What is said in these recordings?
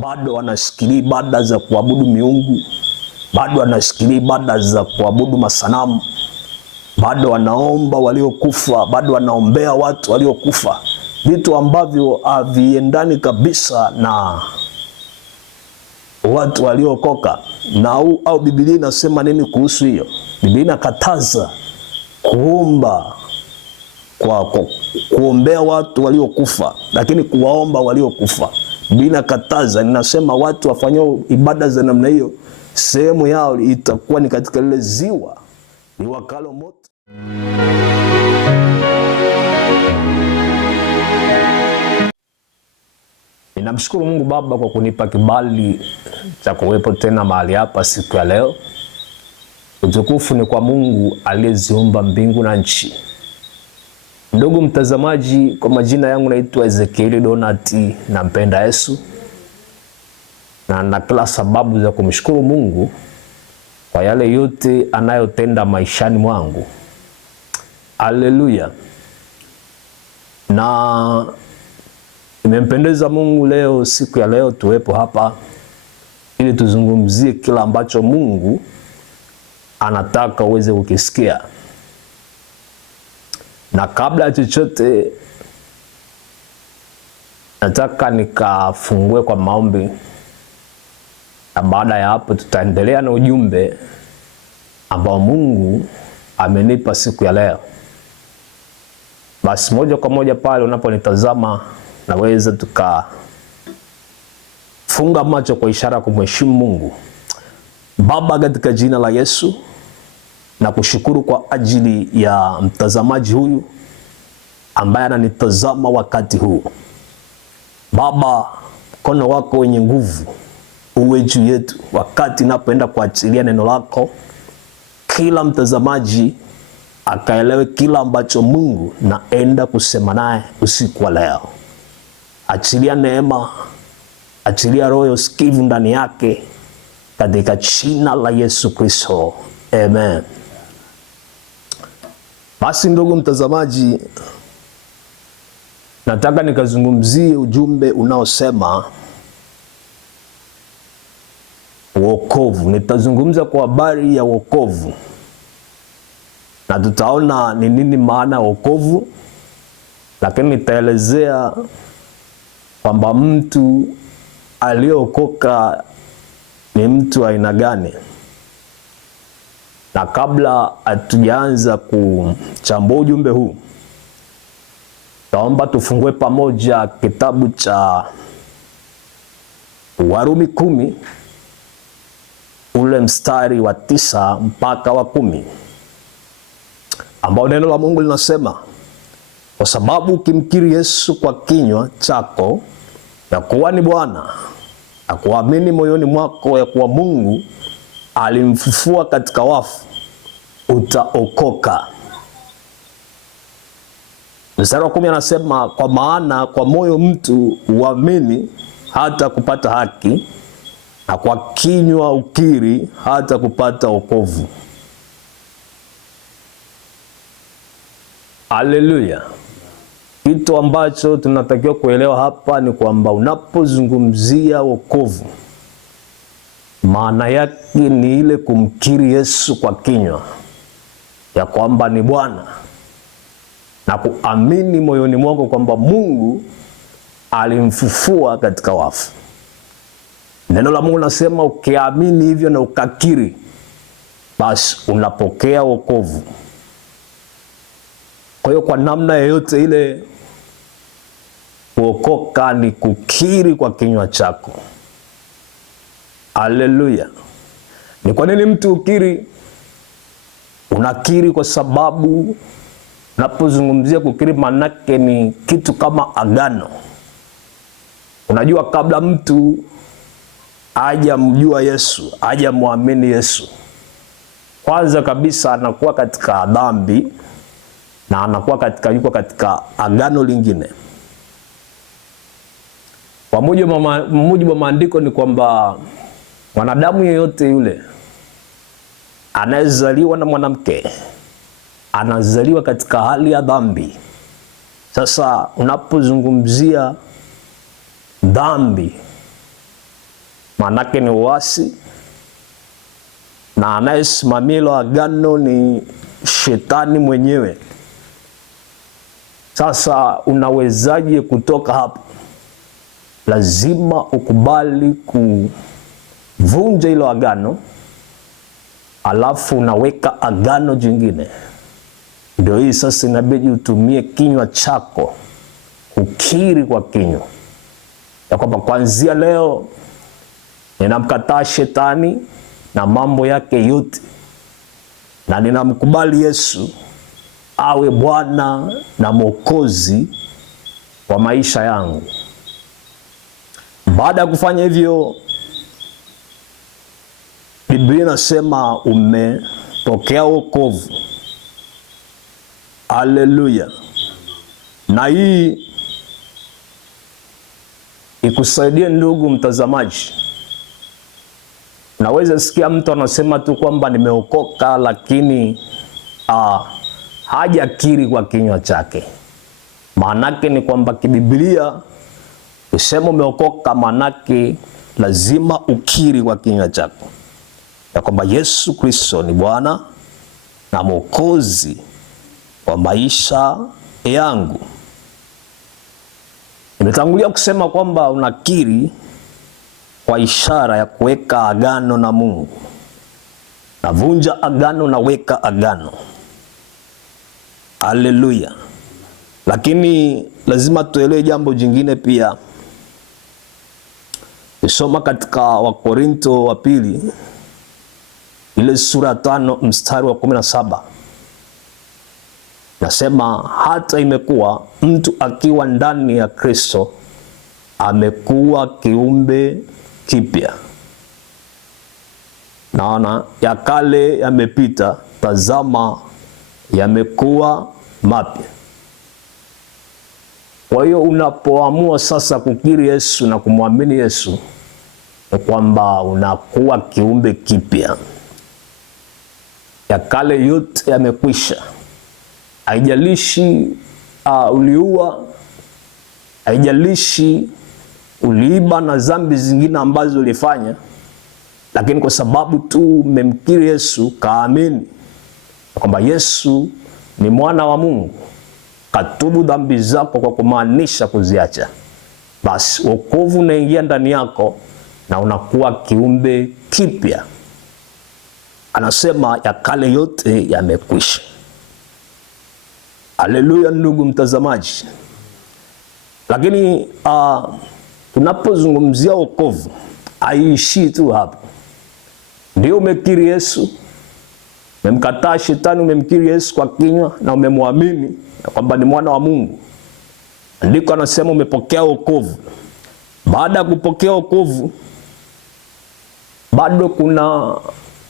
bado wanashikilia ibada za kuabudu miungu, bado wanashikilia ibada za kuabudu masanamu, bado wanaomba waliokufa, bado wanaombea watu waliokufa, vitu ambavyo haviendani kabisa na watu waliokoka. Na au Biblia inasema nini kuhusu hiyo? Biblia inakataza kuomba kuombea watu waliokufa, lakini kuwaomba waliokufa. Biblia inakataza, ninasema watu wafanyao ibada za namna hiyo, sehemu yao itakuwa ni katika lile ziwa liwakalo moto. Ninamshukuru Mungu Baba kwa kunipa kibali cha kuwepo tena mahali hapa siku ya leo. Utukufu ni kwa Mungu aliyeziumba mbingu na nchi. Ndugu mtazamaji, kwa majina yangu naitwa Ezekiel Donati, nampenda Yesu na na kila sababu za kumshukuru Mungu kwa yale yote anayotenda maishani mwangu. Haleluya. Na imempendeza Mungu leo, siku ya leo tuwepo hapa ili tuzungumzie kila ambacho Mungu anataka uweze kukisikia. Na kabla ya chochote, nataka nikafungue kwa maombi, na baada ya hapo tutaendelea na ujumbe ambao Mungu amenipa siku ya leo. Basi moja kwa moja pale unaponitazama, naweza tukafunga macho kwa ishara kumheshimu Mungu. Baba, katika jina la Yesu, na kushukuru kwa ajili ya mtazamaji huyu ambaye ananitazama wakati huu. Baba, mkono wako wenye nguvu uwe juu yetu wakati napoenda kuachilia neno lako. Kila mtazamaji akaelewe kila ambacho Mungu naenda kusema naye usiku wa leo. Achilia neema, achilia roho ya usikivu ndani yake, katika jina la Yesu Kristo. Amen. Basi ndugu mtazamaji, nataka nikazungumzie ujumbe unaosema wokovu. Nitazungumza kwa habari ya wokovu, na tutaona ni nini maana ya wokovu, lakini nitaelezea kwamba mtu aliyeokoka ni mtu aina gani. Na kabla hatujaanza kuchambua ujumbe huu, naomba tufungue pamoja kitabu cha Warumi 10 ule mstari wa 9 mpaka wa 10, ambao neno la Mungu linasema, kwa sababu ukimkiri Yesu kwa kinywa chako ya kuwa ni Bwana na kuamini moyoni mwako ya kuwa Mungu alimfufua katika wafu, utaokoka. Mstari wa 10 anasema, kwa maana kwa moyo mtu huamini hata kupata haki, na kwa kinywa ukiri hata kupata wokovu. Haleluya. Kitu ambacho tunatakiwa kuelewa hapa ni kwamba unapozungumzia wokovu, maana yake ni ile kumkiri Yesu kwa kinywa ya kwamba ni Bwana, na kuamini moyoni mwako kwamba Mungu alimfufua katika wafu. Neno la Mungu nasema ukiamini hivyo na ukakiri, basi unapokea wokovu. Kwa hiyo kwa namna yoyote ile, kuokoka ni kukiri kwa kinywa chako. Haleluya. Ni kwa nini mtu ukiri? Unakiri kwa sababu unapozungumzia kukiri, manake ni kitu kama agano. Unajua, kabla mtu hajamjua Yesu, hajamwamini Yesu, kwanza kabisa anakuwa katika dhambi na anakuwa yuko katika agano lingine. Kwa mujibu wa maandiko ni kwamba mwanadamu yeyote yule anayezaliwa na mwanamke anazaliwa katika hali ya dhambi. Sasa unapozungumzia dhambi, manake ni uasi, na anayesimamia agano ni shetani mwenyewe. Sasa unawezaje kutoka hapo? Lazima ukubali kuvunja hilo agano, alafu unaweka agano jingine. Ndio hii sasa inabidi utumie kinywa chako kukiri kwa kinywa ya kwamba kuanzia leo ninamkataa shetani na mambo yake yote, na ninamkubali Yesu awe Bwana na Mwokozi wa maisha yangu. Baada ya kufanya hivyo, Biblia inasema umepokea wokovu. Haleluya. Na hii ikusaidie ndugu mtazamaji. Naweza sikia mtu anasema tu kwamba nimeokoka, lakini hajakiri kwa kinywa chake. Maanake ni kwamba kibiblia usema umeokoka, maanake lazima ukiri kwa kinywa chako ya kwamba Yesu Kristo ni Bwana na Mwokozi wa maisha yangu. Nimetangulia kusema kwamba unakiri kwa ishara ya kuweka agano na Mungu. Navunja agano, naweka agano. Haleluya. Lakini lazima tuelewe jambo jingine pia. Nisoma katika Wakorinto wa pili ile sura 5 mstari wa 17. Nasema hata imekuwa mtu akiwa ndani ya Kristo amekuwa kiumbe kipya. Naona ya kale yamepita, tazama yamekuwa mapya. Kwa hiyo unapoamua sasa kukiri Yesu na kumwamini Yesu, ni kwamba unakuwa kiumbe kipya. Ya kale yote yamekwisha. Haijalishi uliua, haijalishi uliiba na dhambi zingine ambazo ulifanya, lakini kwa sababu tu umemkiri Yesu, kaamini kwamba Yesu ni mwana wa Mungu, katubu dhambi zako kwa kumaanisha kuziacha, basi wokovu unaingia ndani yako na unakuwa kiumbe kipya. Anasema ya kale yote yamekwisha. Haleluya ndugu mtazamaji. Lakini tunapozungumzia wokovu, haishi tu hapo. Ndio umekiri Yesu, umemkataa shetani, umemkiri Yesu kwa kinywa na umemwamini kwamba ni mwana wa Mungu, ndiko anasema umepokea wokovu. Baada ya kupokea wokovu, bado kuna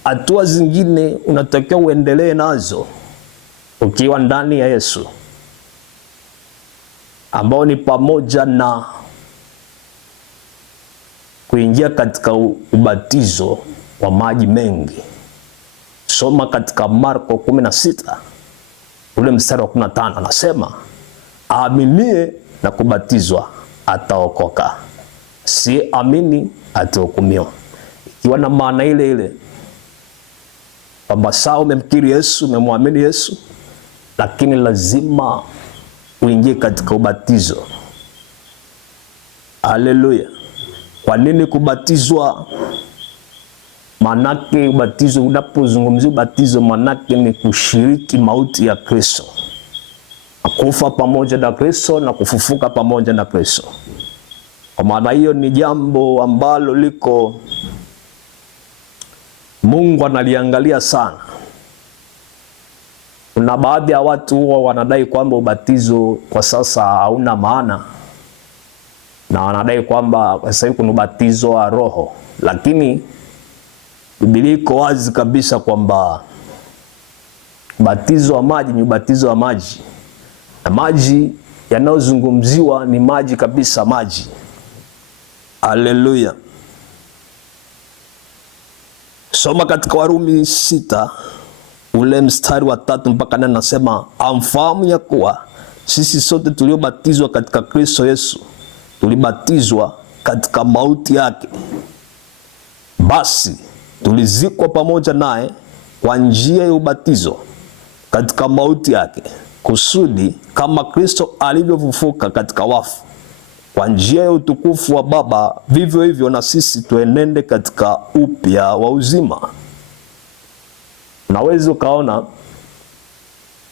hatua zingine unatakiwa uendelee nazo ukiwa ndani ya Yesu, ambao ni pamoja na kuingia katika ubatizo wa maji mengi. Soma katika Marko 16 ule mstari wa 15, anasema aaminie na kubatizwa ataokoka, si amini atahukumiwa. Ikiwa na maana ile ile kwamba sawa umemkiri Yesu, umemwamini Yesu, lakini lazima uingie katika ubatizo. Haleluya. Kwa nini kubatizwa? Manake ubatizo, unapozungumzia ubatizo, manake ni kushiriki mauti ya Kristo, kufa pamoja na Kristo na kufufuka pamoja na Kristo. Kwa maana hiyo ni jambo ambalo liko Mungu analiangalia sana. Kuna baadhi ya watu huwa wanadai kwamba ubatizo kwa sasa hauna maana, na wanadai kwamba sasa hivi kuna ubatizo wa Roho, lakini Biblia iko wazi kabisa kwamba ubatizo wa maji ni ubatizo wa maji, na maji yanayozungumziwa ni maji kabisa, maji. Haleluya. Soma katika Warumi 6 ule mstari wa 3 mpaka 4, nasema amfahamu ya kuwa sisi sote tuliobatizwa katika Kristo Yesu tulibatizwa katika mauti yake. basi tulizikwa pamoja naye kwa njia ya ubatizo katika mauti yake, kusudi kama Kristo alivyofufuka katika wafu kwa njia ya utukufu wa Baba, vivyo hivyo na sisi tuenende katika upya wa uzima. Naweza ukaona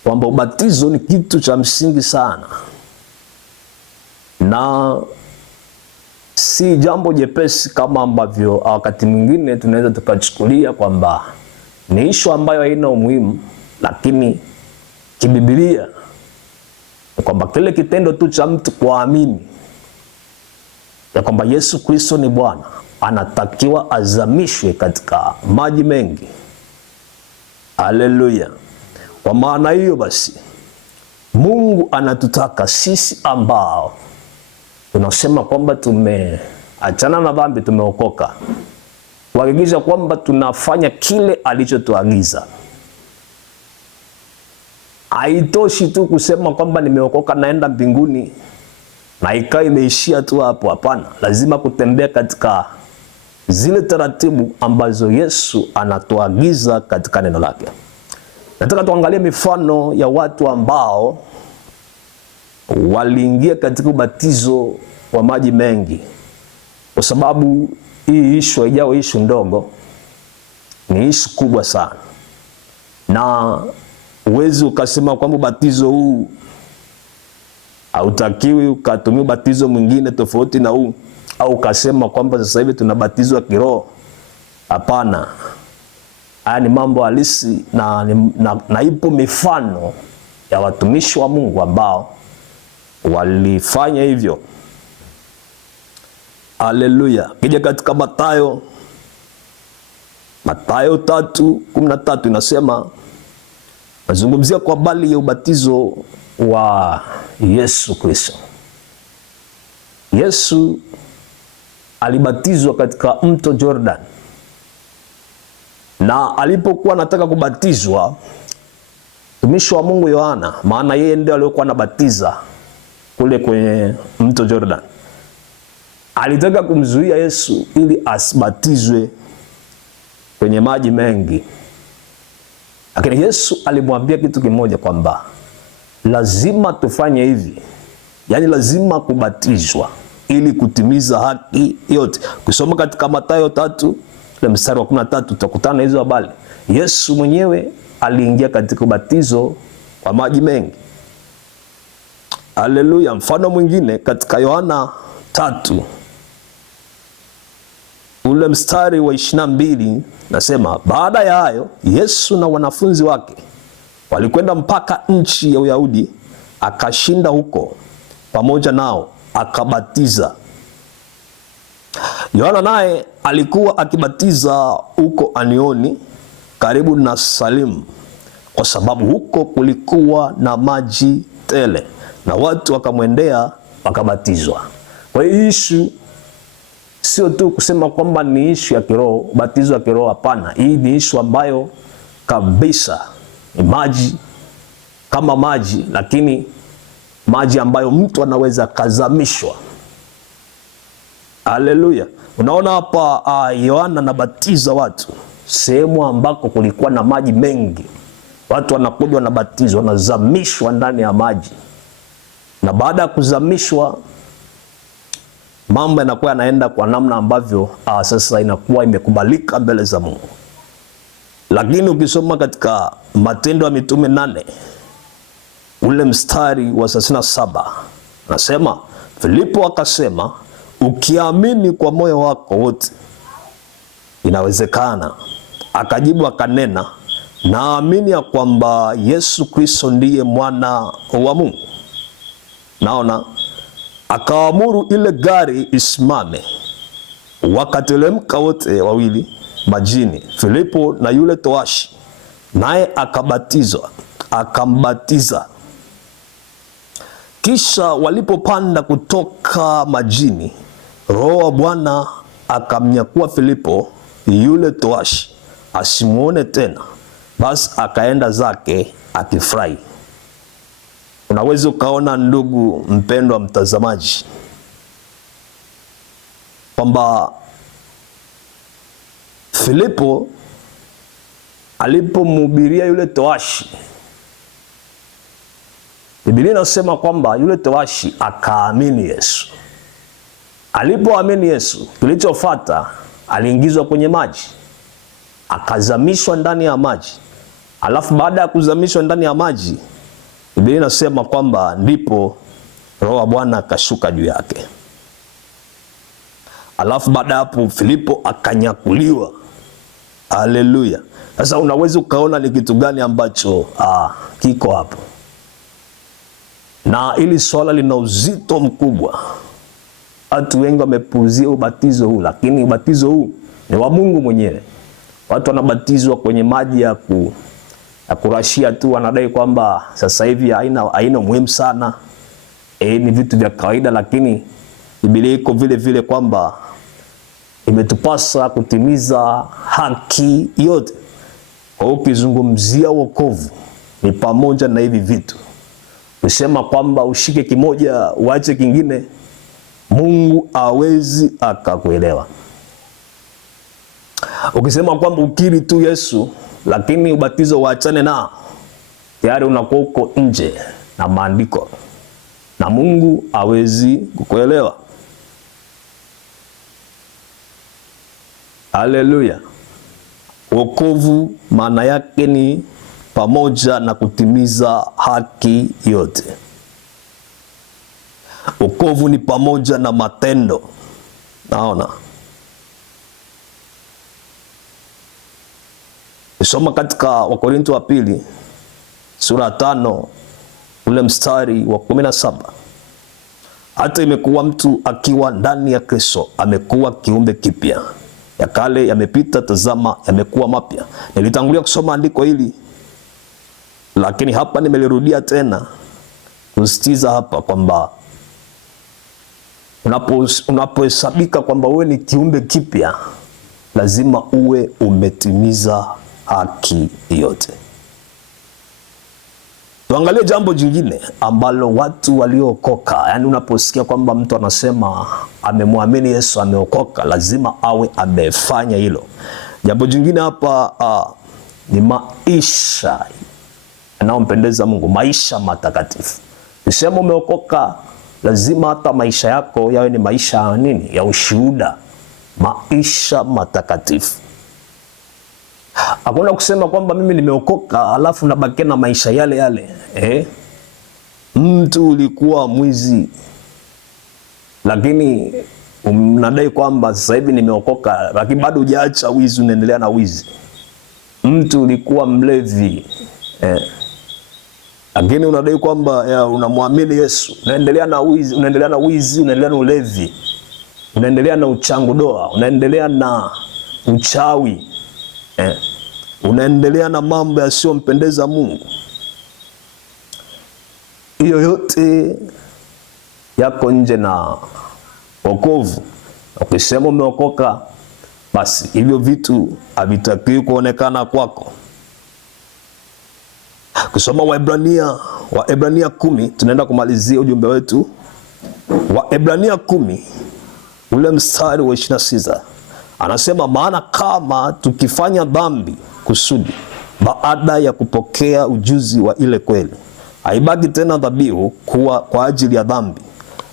kwamba ubatizo ni kitu cha msingi sana, na si jambo jepesi kama ambavyo wakati mwingine tunaweza tukachukulia kwamba ni ishu ambayo haina umuhimu. Lakini kibibilia kwamba kile kitendo tu cha mtu kuamini ya kwamba Yesu Kristo ni Bwana, anatakiwa azamishwe katika maji mengi. Haleluya! Kwa maana hiyo basi, Mungu anatutaka sisi ambao tunasema kwamba tumeachana na dhambi, tumeokoka, kuhakikisha kwamba tunafanya kile alichotuagiza. Haitoshi tu kusema kwamba nimeokoka naenda mbinguni na ikawa imeishia tu hapo. Hapana, lazima kutembea katika zile taratibu ambazo Yesu anatuagiza katika neno lake. Nataka tuangalie mifano ya watu ambao waliingia katika ubatizo wa maji mengi, kwa sababu hii ishu haijawa ishu ndogo, ni ishu kubwa sana. Na uwezi ukasema kwamba ubatizo huu hautakiwi ukatumia ubatizo mwingine tofauti na huu, au ukasema kwamba sasa hivi tunabatizwa kiroho. Hapana, haya ni mambo halisi na ipo mifano ya watumishi wa Mungu ambao walifanya hivyo. Haleluya! Kija katika Mathayo 3:13 inasema, nazungumzia kwa habari ya ubatizo wa Yesu Kristo. Yesu alibatizwa katika mto Jordan, na alipokuwa anataka kubatizwa, mtumishi wa Mungu Yohana, maana yeye ndiye aliyokuwa anabatiza kule kwenye mto Jordan, alitaka kumzuia Yesu ili asibatizwe kwenye maji mengi. Lakini Yesu alimwambia kitu kimoja, kwamba lazima tufanye hivi, yaani lazima kubatizwa ili kutimiza haki yote. Kusoma katika Mathayo 3 mstari wa 13 tutakutana hizo habari. Yesu mwenyewe aliingia katika ubatizo wa maji mengi. Haleluya! Mfano mwingine katika Yohana 3 mstari wa 22 nasema, baada ya hayo Yesu na wanafunzi wake walikwenda mpaka nchi ya Uyahudi, akashinda huko pamoja nao, akabatiza. Yohana naye alikuwa akibatiza huko Anioni karibu na Salimu, kwa sababu huko kulikuwa na maji tele, na watu wakamwendea wakabatizwa. Kwa hiyo ishu sio tu kusema kwamba ni ishu ya kiroho, batizo ya kiroho. Hapana, hii ni ishu ambayo kabisa ni maji kama maji, lakini maji ambayo mtu anaweza kazamishwa. Haleluya! Unaona hapa Yohana anabatiza watu sehemu ambako kulikuwa na maji mengi. Watu wanakuja wanabatizwa, wanazamishwa ndani ya maji, na baada ya kuzamishwa mambo yanakuwa yanaenda kwa namna ambavyo sasa inakuwa imekubalika mbele za Mungu. Lakini ukisoma katika Matendo ya Mitume 8 mstari wa 37 nasema, Filipo akasema, ukiamini kwa moyo wako wote inawezekana. Akajibu akanena, naamini ya kwamba Yesu Kristo ndiye mwana wa Mungu. Naona akaamuru ile gari isimame, wakatelemka wote wawili majini, Filipo na yule towashi, naye akambatiza. Kisha walipopanda kutoka majini, Roho wa Bwana akamnyakua Filipo yule towashi, asimuone tena. Basi akaenda zake akifurahi. Unaweza ukaona, ndugu mpendwa mtazamaji, kwamba Filipo alipomhubiria yule towashi, Biblia inasema kwamba yule towashi akaamini Yesu. Alipoamini Yesu, kilichofuata aliingizwa kwenye maji, akazamishwa ndani ya maji. Alafu baada ya kuzamishwa ndani ya maji, Biblia inasema kwamba ndipo Roho wa Bwana akashuka juu yake. Alafu baada hapo Filipo akanyakuliwa. Haleluya. Sasa unaweza ukaona ni kitu gani ambacho kiko hapo. Na ili swala lina uzito mkubwa. Watu wengi wamepuuzia ubatizo huu, lakini ubatizo huu ni wa Mungu mwenyewe. Watu wanabatizwa kwenye maji ya kurashia tu, wanadai kwamba sasa hivi haina muhimu sana. Ni vitu vya kawaida, lakini Biblia iko vile vile kwamba imetupasa kutimiza haki yote. Kwa hiyo ukizungumzia wokovu ni pamoja na hivi vitu. Usema kwamba ushike kimoja uache kingine, Mungu hawezi akakuelewa. Ukisema kwamba ukiri tu Yesu lakini ubatizo waachane na, tayari unakuwa uko nje na maandiko, na Mungu hawezi kukuelewa. Haleluya. Wokovu maana yake ni pamoja na kutimiza haki yote. Wokovu ni pamoja na matendo. Naona soma katika Wakorintho wa pili sura 5 ule mstari wa 17. Hata imekuwa mtu akiwa ndani ya Kristo amekuwa kiumbe kipya, ya kale yamepita, tazama yamekuwa mapya. Nilitangulia kusoma andiko hili, lakini hapa nimelirudia tena kusitiza hapa kwamba unapohesabika kwamba wewe ni kiumbe kipya, lazima uwe umetimiza haki yote. Tuangalie jambo jingine ambalo watu waliookoka, yani unaposikia kwamba mtu anasema amemwamini Yesu ameokoka, lazima awe amefanya hilo. Jambo jingine hapa ni maisha yanayompendeza Mungu, maisha matakatifu. Ukisema umeokoka, lazima hata maisha yako yawe ni maisha nini? Ya ushuhuda, maisha matakatifu. Hakuna kusema kwamba mimi nimeokoka alafu nabakia na maisha yale yale. Mtu ulikuwa mwizi, lakini unadai kwamba sasa hivi nimeokoka, lakini bado hujaacha wizi, unaendelea na wizi. Mtu ulikuwa mlevi, lakini unadai kwamba unamwamini Yesu, unaendelea na wizi, unaendelea na wizi, unaendelea na ulevi, unaendelea na uchangu doa, unaendelea na uchawi, unaendelea na mambo yasiyompendeza Mungu. Hiyo yote yako nje na wokovu. Ukisema umeokoka, basi hivyo vitu havitakiwi kuonekana kwako. Kusoma Waebrania 10, tunaenda kumalizia ujumbe wetu. Waebrania 10 ule mstari wa 26 anasema, maana kama tukifanya dhambi kusudi baada ya kupokea ujuzi wa ile kweli, haibaki tena dhabihu kuwa kwa ajili ya dhambi,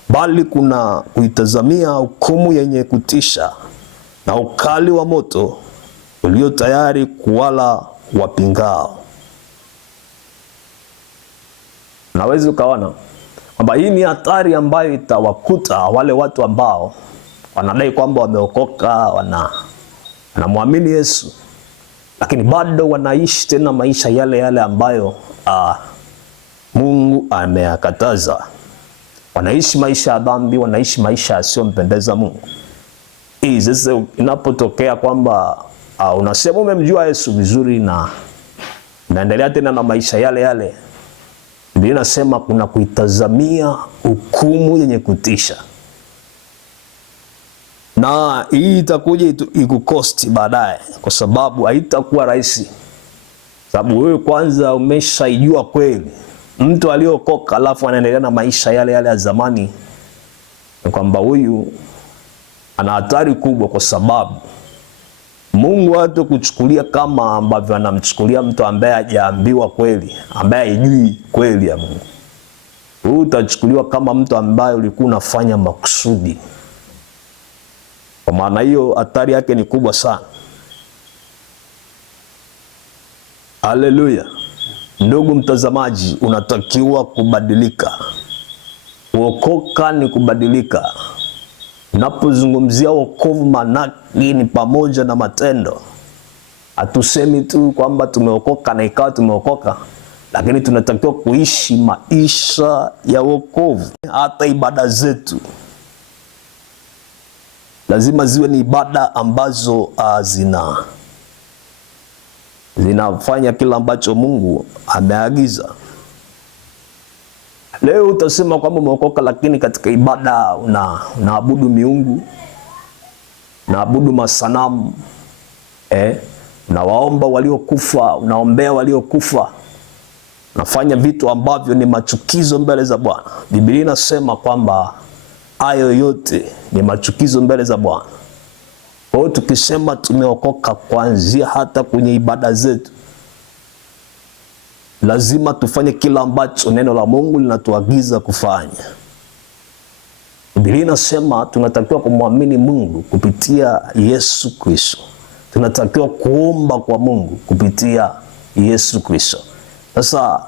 bali kuna kuitazamia hukumu yenye kutisha na ukali wa moto ulio tayari kuwala wapingao. Naweza ukaona kwamba hii ni hatari ambayo itawakuta wale watu ambao wanadai kwamba wameokoka, wanamwamini Yesu, lakini bado wanaishi tena maisha yale yale ambayo Mungu ameyakataza. Wanaishi maisha ya dhambi, wanaishi maisha yasiyompendeza Mungu. Hii sasa inapotokea kwamba unasema umemjua Yesu vizuri na unaendelea tena na maisha yale yale, Biblia inasema kuna kuitazamia hukumu yenye kutisha. Na hii itakuja ikukosti baadaye, kwa sababu haitakuwa rahisi. Sababu wewe kwanza umeshaijua kweli. Mtu aliokoka alafu anaendelea na maisha yale yale ya zamani, ni kwamba huyu ana hatari kubwa, kwa sababu Mungu hata kuchukulia kama ambavyo anamchukulia mtu ambaye hajaambiwa kweli, ambaye hajui kweli ya Mungu. Wewe utachukuliwa kama mtu ambaye ulikuwa unafanya makusudi. Kwa maana hiyo hatari yake ni kubwa sana. Haleluya. Ndugu mtazamaji, unatakiwa kubadilika. Kuokoka ni kubadilika. Unapozungumzia wokovu, manake ni pamoja na matendo. Hatusemi tu kwamba tumeokoka na ikawa tumeokoka, lakini tunatakiwa kuishi maisha ya wokovu. Hata ibada zetu lazima ziwe ni ibada ambazo zinafanya kila ambacho Mungu ameagiza. Leo utasema kwamba umeokoka, lakini katika ibada unaabudu miungu, unaabudu masanamu, unawaomba waliokufa, unaombea waliokufa, unafanya vitu ambavyo ni machukizo mbele za Bwana. Biblia inasema kwamba hayo yote ni machukizo mbele za Bwana. Kwa hiyo tukisema tumeokoka, kuanzia hata kwenye ibada zetu lazima tufanye kila ambacho neno la Mungu linatuagiza kufanya. Biblia inasema tunatakiwa kumwamini Mungu kupitia Yesu Kristo. Tunatakiwa kuomba kwa Mungu kupitia Yesu Kristo. Sasa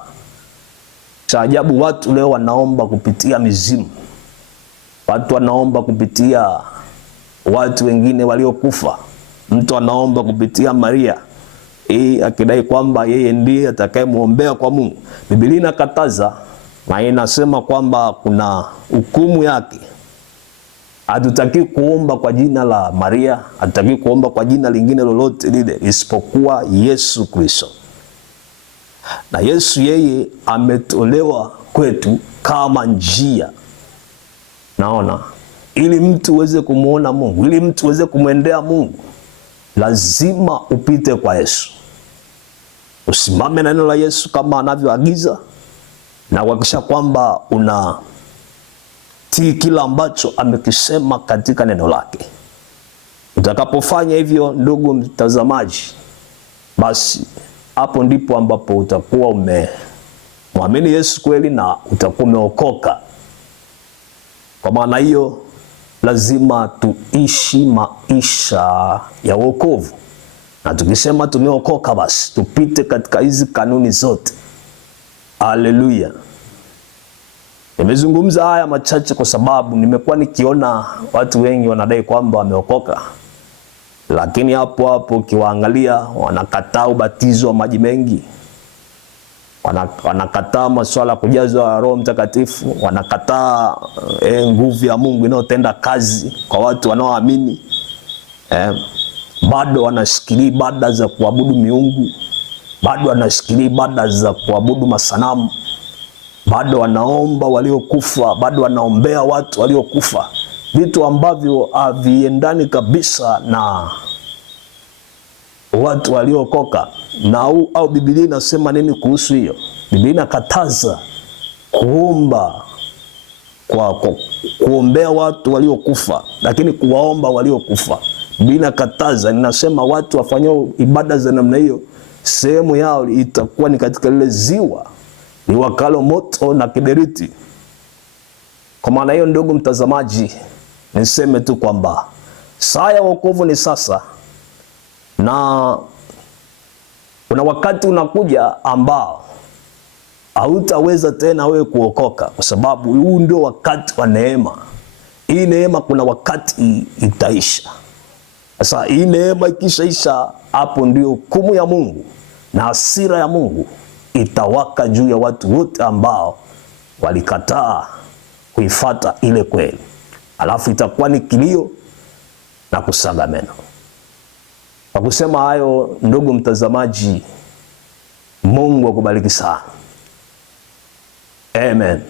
cha ajabu, watu leo wanaomba kupitia mizimu. Watu wanaomba kupitia watu wengine waliokufa. Mtu anaomba kupitia Maria, akidai kwamba yeye ndiye atakayemuombea kwa Mungu. Biblia inakataza na inasema kwamba kuna hukumu yake. Hatutaki kuomba kwa jina la Maria, hatutaki kuomba kwa jina lingine lolote lile isipokuwa Yesu Kristo. Na Yesu yeye ametolewa kwetu kama njia. Naona ili mtu uweze kumuona Mungu, ili mtu uweze kumwendea Mungu, lazima upite kwa Yesu. Usimame na neno la Yesu kama anavyoagiza, na kuhakikisha kwamba unatii kila ambacho amekisema katika neno lake. Utakapofanya hivyo, ndugu mtazamaji, basi hapo ndipo ambapo utakuwa umemwamini Yesu kweli na utakuwa umeokoka. Kwa maana hiyo lazima tuishi maisha ya wokovu. Na tukisema tumeokoka, basi tupite katika hizi kanuni zote. Haleluya. Nimezungumza haya machache kwa sababu nimekuwa nikiona watu wengi wanadai kwamba wameokoka, lakini hapo hapo ukiwaangalia wanakataa ubatizo wa maji mengi, wanakataa masuala ya kujazwa Roho Mtakatifu, wanakataa nguvu ya Mungu inayotenda kazi kwa watu wanaoamini. Bado wanashikilia ibada za kuabudu miungu, bado wanashikilia ibada za kuabudu masanamu, bado wanaomba waliokufa, bado wanaombea watu waliokufa, vitu ambavyo haviendani kabisa na watu waliokoka. Na au Biblia inasema nini kuhusu hiyo? Biblia inakataza kuombea watu waliokufa, lakini kuwaomba waliokufa Biblia inakataza. Ninasema watu wafanyao ibada za namna hiyo, sehemu yao itakuwa ni katika lile ziwa liwakalo moto na kiberiti. Kwa maana hiyo, ndugu mtazamaji, niseme tu kwamba saa ya wokovu ni sasa, na kuna wakati unakuja ambao hautaweza tena wewe kuokoka, kwa sababu huu ndio wakati wa neema. Hii neema kuna wakati itaisha. Sasa hii neema ikishaisha, hapo ndio hukumu ya Mungu na hasira ya Mungu itawaka juu ya watu wote ambao walikataa kuifuata ile kweli. Alafu itakuwa ni kilio na kusaga meno. Kwa kusema hayo, ndugu mtazamaji, Mungu akubariki sana. Amen.